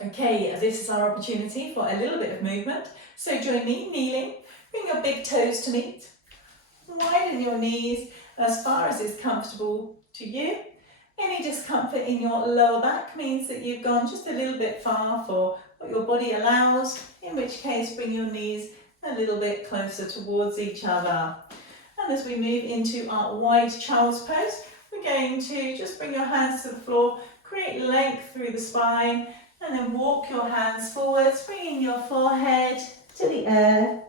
Okay, this is our opportunity for a little bit of movement. So join me, kneeling, bring your big toes to meet, widen your knees as far as is comfortable to you. Any discomfort in your lower back means that you've gone just a little bit far for what your body allows, in which case bring your knees a little bit closer towards each other. And as we move into our wide child's pose, we're going to just bring your hands to the floor, create length through the spine, and then walk your hands forwards, bringing your forehead to the earth,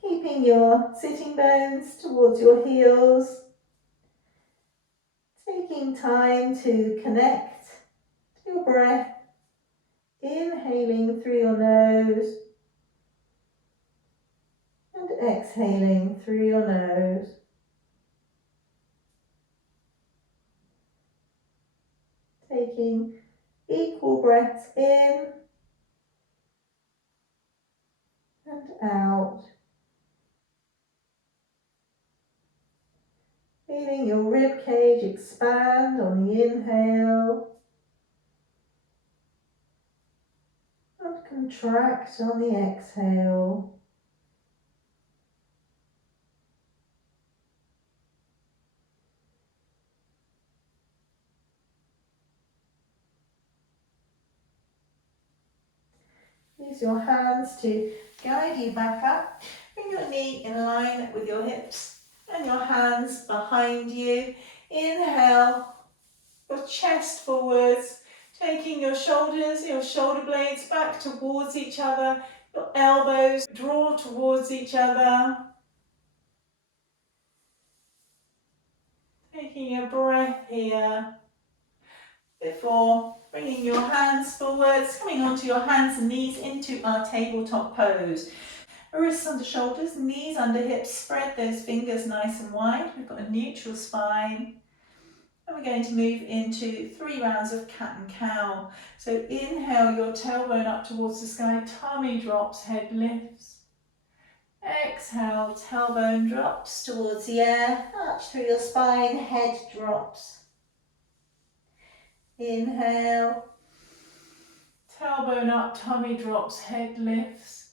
keeping your sitting bones towards your heels, taking time to connect to your breath, inhaling through your nose and exhaling through your nose. Taking equal breaths in and out. Feeling your rib cage expand on the inhale and contract on the exhale. Use your hands to guide you back up. Bring your knee in line with your hips and your hands behind you. Inhale, your chest forwards, taking your shoulders, your shoulder blades back towards each other, your elbows draw towards each other. Taking a breath here before bringing your hands forwards, coming onto your hands and knees into our tabletop pose. Wrists under shoulders, knees under hips, spread those fingers nice and wide. We've got a neutral spine. And we're going to move into 3 rounds of cat and cow. So inhale your tailbone up towards the sky, tummy drops, head lifts. Exhale, tailbone drops towards the air, arch through your spine, head drops. Inhale, tailbone up, tummy drops, head lifts.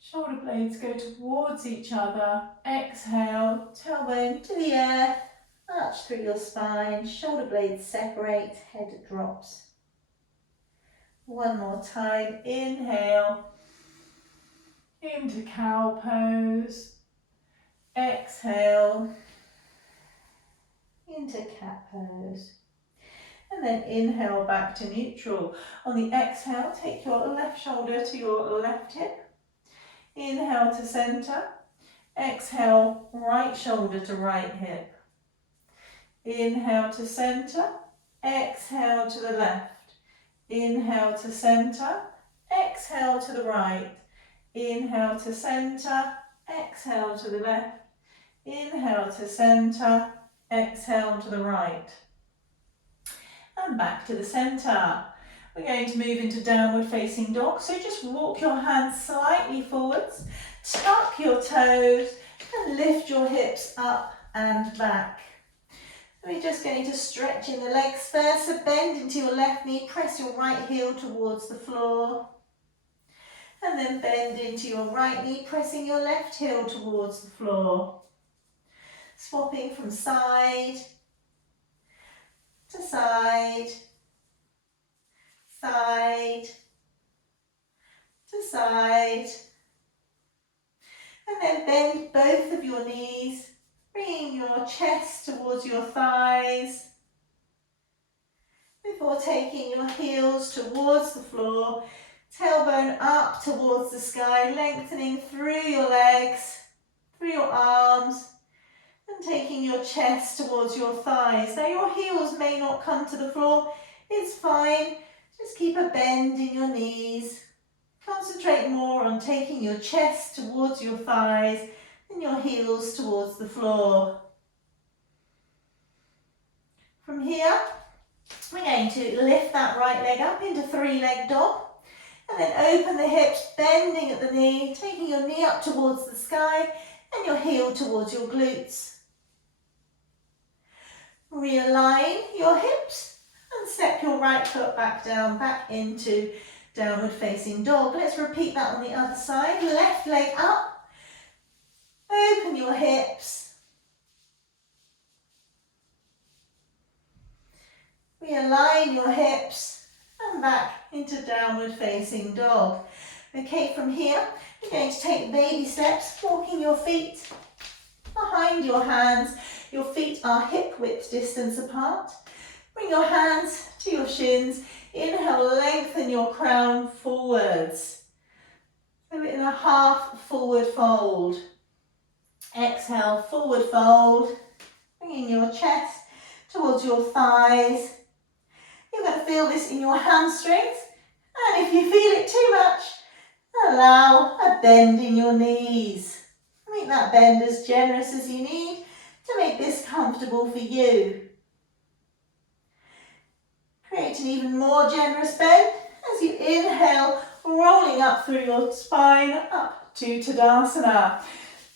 Shoulder blades go towards each other. Exhale, tailbone to the air, arch through your spine, shoulder blades separate, head drops. One more time, inhale, into cow pose. Exhale, into cat pose. And then inhale back to neutral. On the exhale, take your left shoulder to your left hip. Inhale to center. Exhale, right shoulder to right hip. Inhale to center. Exhale to the left. Inhale to center. Exhale to the right. Inhale to center. Exhale to the left. Inhale to center. Exhale to the right. And back to the center. We're going to move into downward facing dog. So just walk your hands slightly forwards, tuck your toes and lift your hips up and back. We're just going to stretch in the legs first. So bend into your left knee, press your right heel towards the floor. And then bend into your right knee, pressing your left heel towards the floor. Swapping from side to side, side to side. And then bend both of your knees, bringing your chest towards your thighs. Before taking your heels towards the floor, tailbone up towards the sky, lengthening through your legs, through your arms, and taking your chest towards your thighs. Now your heels may not come to the floor, it's fine. Just keep a bend in your knees. Concentrate more on taking your chest towards your thighs and your heels towards the floor. From here, we're going to lift that right leg up into 3-leg dog. And then open the hips, bending at the knee, taking your knee up towards the sky and your heel towards your glutes. Realign your hips and step your right foot back down, back into downward facing dog. Let's repeat that on the other side. Left leg up, open your hips. Realign your hips and back into downward facing dog. Okay, from here, you're going to take baby steps, walking your feet behind your hands. Your feet are hip width distance apart. Bring your hands to your shins. Inhale, lengthen your crown forwards. So in a half forward fold. Exhale, forward fold. Bringing your chest towards your thighs. You're going to feel this in your hamstrings. And if you feel it too much, allow a bend in your knees. Make that bend as generous as you need to make this comfortable for you. Create an even more generous bend as you inhale, rolling up through your spine, up to Tadasana.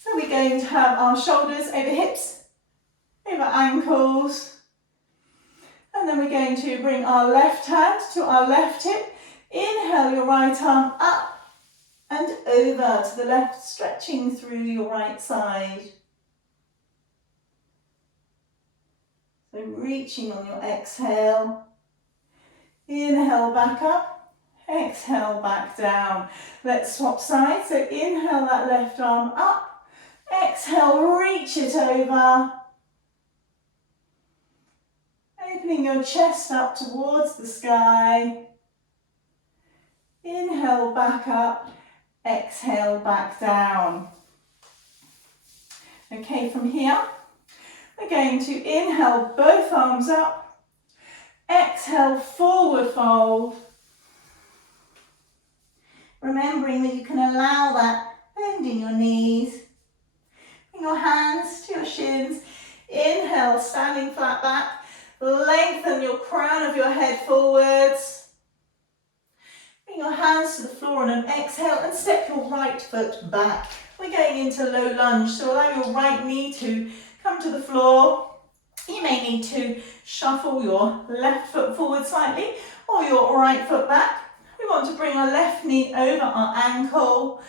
So we're going to have our shoulders over hips, over ankles, and then we're going to bring our left hand to our left hip. Inhale your right arm up and over to the left, stretching through your right side. So reaching on your exhale. Inhale back up, exhale back down. Let's swap sides. So inhale that left arm up, exhale, reach it over. Opening your chest up towards the sky. Inhale back up, exhale back down. Okay, from here, we're going to inhale both arms up, exhale forward fold. Remembering that you can allow that bend in your knees. Bring your hands to your shins. Inhale, standing flat back. Lengthen your crown of your head forwards. Bring your hands to the floor on an exhale and step your right foot back. We're going into low lunge, so allow your right knee to come to the floor. You may need to shuffle your left foot forward slightly or your right foot back. We want to bring our left knee over our ankle,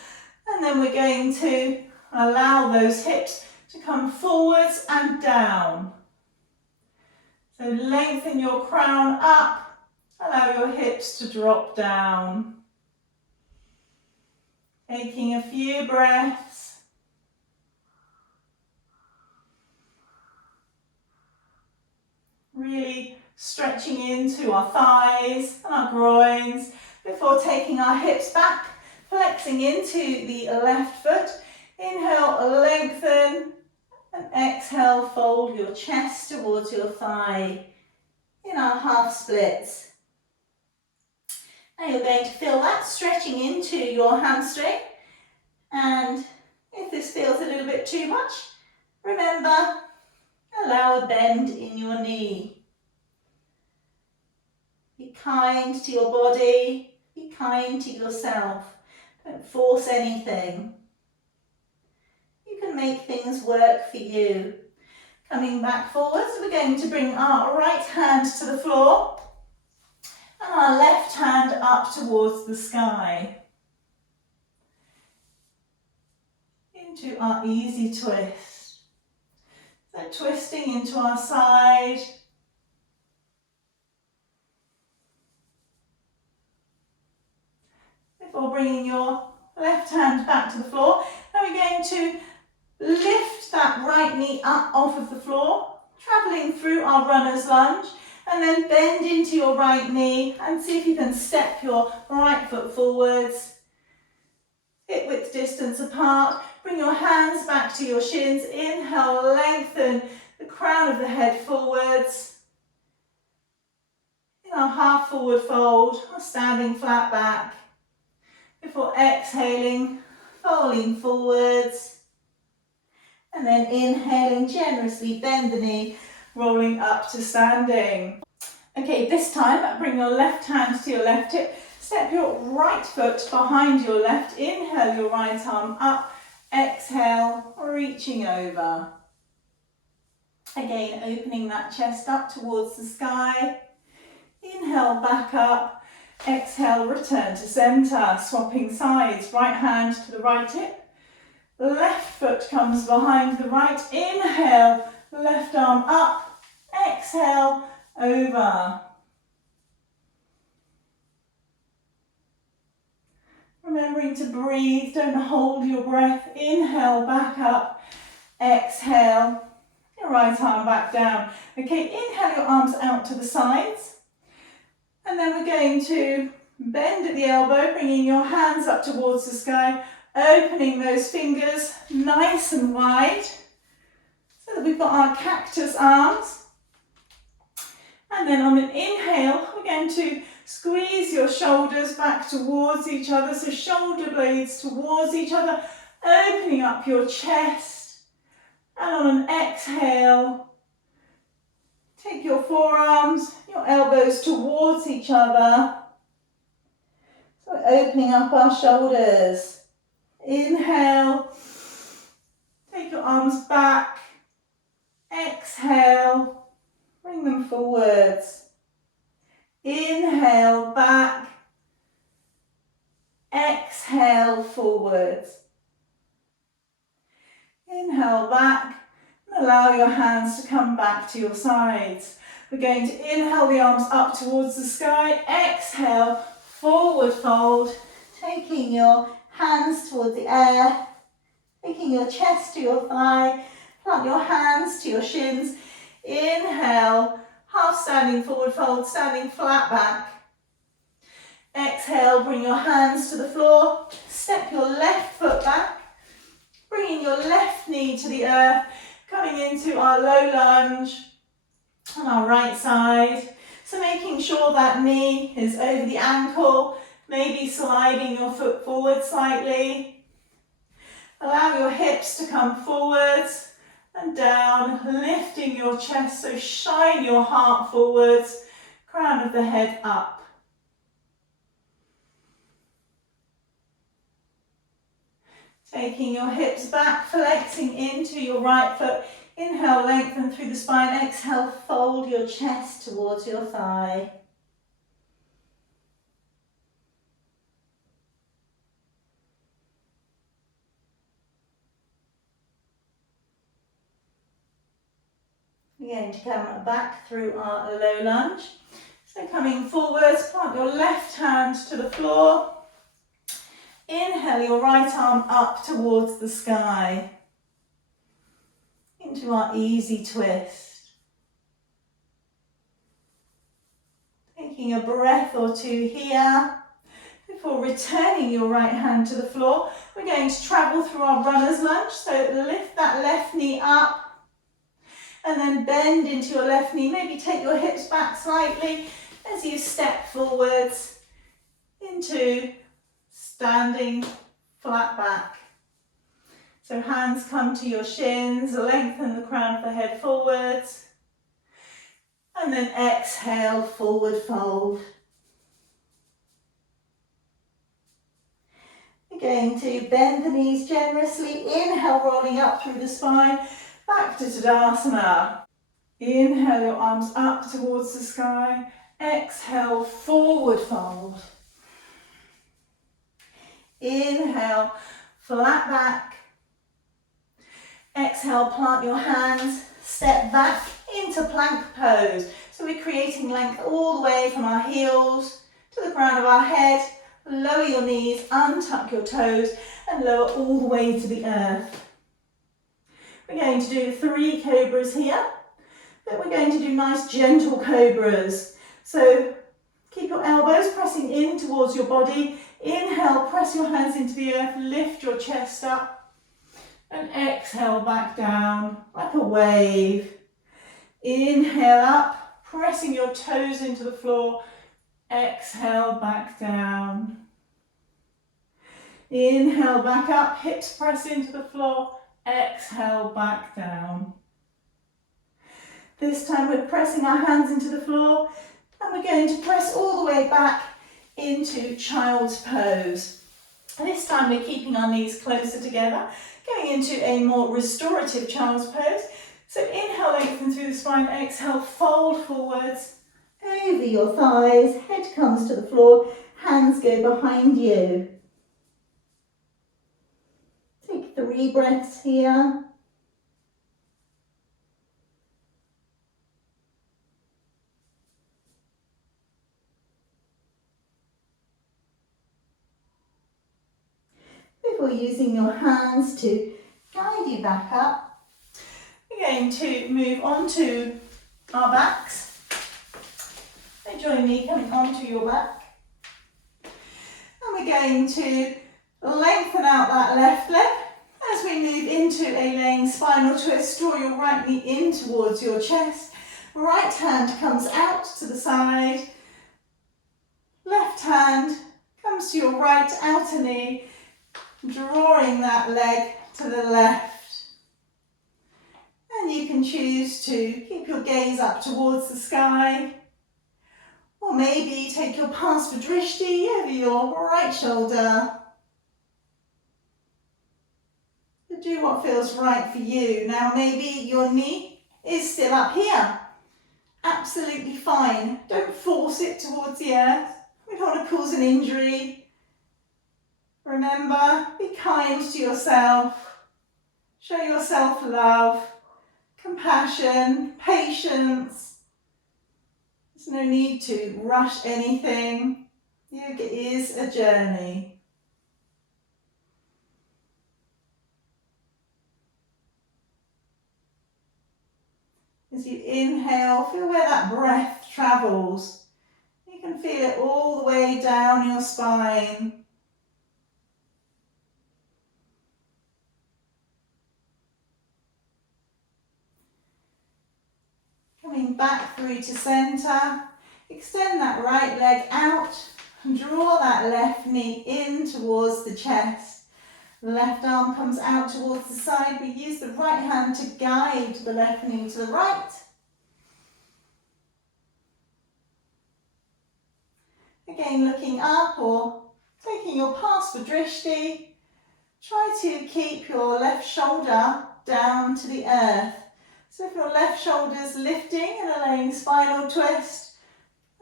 and then we're going to allow those hips to come forwards and down. So lengthen your crown up, allow your hips to drop down. Taking a few breaths. Really stretching into our thighs and our groins before taking our hips back, flexing into the left foot. Inhale, lengthen, and exhale, fold your chest towards your thigh in our half splits. Now you're going to feel that stretching into your hamstring, and if this feels a little bit too much, remember, allow a bend in your knee. Be kind to your body, be kind to yourself. Don't force anything. You can make things work for you. Coming back forwards, we're going to bring our right hand to the floor and our left hand up towards the sky. Into our easy twist. So twisting into our side. Before bringing your left hand back to the floor, now we're going to lift that right knee up off of the floor, travelling through our runner's lunge, and then bend into your right knee and see if you can step your right foot forwards. Hip width distance apart. Bring your hands back to your shins. Inhale, lengthen the crown of the head forwards. In our half forward fold, or standing flat back. Before exhaling, folding forwards. And then inhaling, generously bend the knee, rolling up to standing. Okay, this time, bring your left hand to your left hip. Step your right foot behind your left. Inhale your right arm up. Exhale, reaching over. Again, opening that chest up towards the sky. Inhale, back up. Exhale, return to center. Swapping sides. Right hand to the right hip. Left foot comes behind the right. Inhale, left arm up. Exhale, over. Remembering to breathe, don't hold your breath. Inhale, back up. Exhale, your right arm back down. Okay, inhale your arms out to the sides. And then we're going to bend at the elbow, bringing your hands up towards the sky, opening those fingers nice and wide, so that we've got our cactus arms. And then on an inhale, we're going to squeeze your shoulders back towards each other, so shoulder blades towards each other, opening up your chest. And on an exhale, take your forearms, your elbows towards each other. So we're opening up our shoulders. Inhale, take your arms back. Exhale, bring them forwards. Inhale, back. Exhale, forwards. Inhale, back. And allow your hands to come back to your sides. We're going to inhale the arms up towards the sky. Exhale, forward fold. Taking your hands towards the air. Taking your chest to your thigh. Plant your hands to your shins. Inhale, half standing forward fold, standing flat back. Exhale, bring your hands to the floor. Step your left foot back. Bringing your left knee to the earth. Coming into our low lunge on our right side. So making sure that knee is over the ankle, maybe sliding your foot forward slightly. Allow your hips to come forwards and down, lifting your chest, so shine your heart forwards, crown of the head up. Taking your hips back, flexing into your right foot. Inhale, lengthen through the spine. Exhale, fold your chest towards your thigh. We're going to come back through our low lunge. So coming forwards, plant your left hand to the floor. Inhale your right arm up towards the sky. Into our easy twist. Taking a breath or two here. Before returning your right hand to the floor, we're going to travel through our runner's lunge. So lift that left knee up and then bend into your left knee. Maybe take your hips back slightly as you step forwards into standing flat back. So hands come to your shins, lengthen the crown of the head forwards. And then exhale, forward fold. We're going to bend the knees generously. Inhale, rolling up through the spine. Back to Tadasana. Inhale your arms up towards the sky. Exhale, forward fold. Inhale, flat back. Exhale, plant your hands, step back into plank pose. So we're creating length all the way from our heels to the crown of our head. Lower your knees, untuck your toes, and lower all the way to the earth. We're going to do 3 cobras here, but we're going to do nice gentle cobras. So keep your elbows pressing in towards your body. Inhale, press your hands into the earth, lift your chest up. And exhale, back down like a wave. Inhale up, pressing your toes into the floor. Exhale, back down. Inhale, back up, hips press into the floor. Exhale, back down. This time we're pressing our hands into the floor and we're going to press all the way back into child's pose. This time we're keeping our knees closer together, going into a more restorative child's pose. So inhale, lengthen through the spine. Exhale, fold forwards. over your thighs, head comes to the floor, hands go behind you. Take 3 breaths here. Before using your hands to guide you back up, we're going to move onto our backs. So join me coming onto your back. And we're going to lengthen out that left leg as we move into a laying spinal twist. Draw your right knee in towards your chest. Right hand comes out to the side. Left hand comes to your right outer knee, drawing that leg to the left. And you can choose to keep your gaze up towards the sky, or maybe take your Drishti over your right shoulder. But do what feels right for you. Now maybe your knee is still up here. Absolutely fine. Don't force it towards the earth. We don't want to cause an injury. Remember, be kind to yourself. Show yourself love, compassion, patience. There's no need to rush anything. Yoga is a journey. As you inhale, feel where that breath travels. You can feel it all the way down your spine. Coming back through to centre. Extend that right leg out. Draw that left knee in towards the chest. The left arm comes out towards the side. We use the right hand to guide the left knee to the right. Again, looking up or taking your Drishti. Try to keep your left shoulder down to the earth. So if your left shoulder's lifting in a laying spinal twist,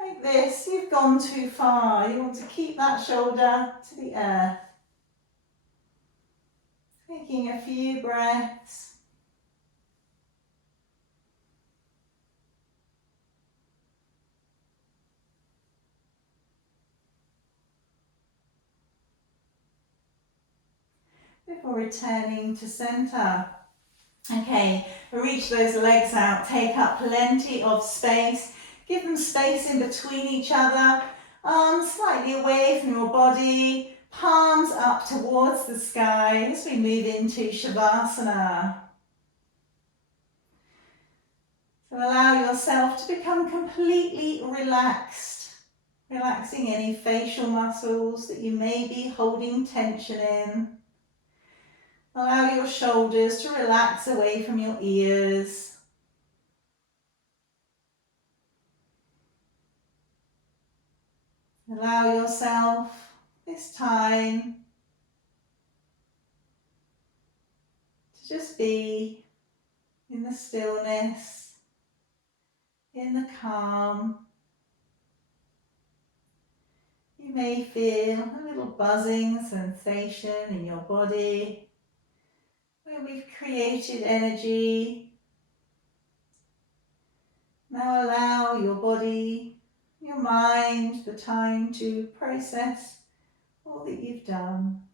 like this, you've gone too far. You want to keep that shoulder to the earth. Taking a few breaths. Before returning to centre. Okay, reach those legs out, take up plenty of space. Give them space in between each other. Arms slightly away from your body. Palms up towards the sky as we move into Shavasana. So allow yourself to become completely relaxed. Relaxing any facial muscles that you may be holding tension in. Allow your shoulders to relax away from your ears. Allow yourself this time to just be in the stillness, in the calm. You may feel a little buzzing sensation in your body where we've created energy. Now allow your body, your mind, the time to process all that you've done.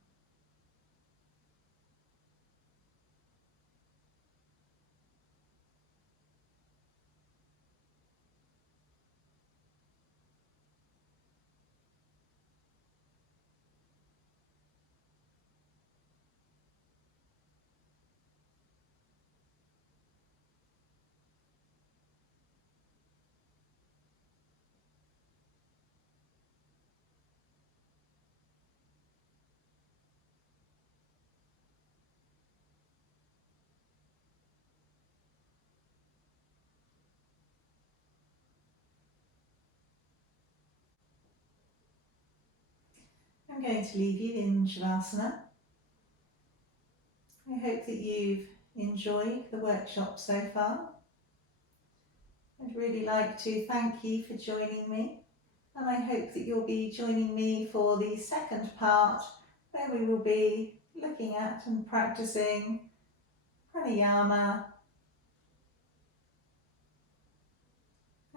I'm going to leave you in Shavasana. I hope that you've enjoyed the workshop so far. I'd really like to thank you for joining me, and I hope that you'll be joining me for the second part, where we will be looking at and practicing pranayama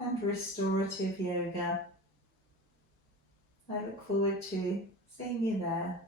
and restorative yoga. I look forward to seeing you there.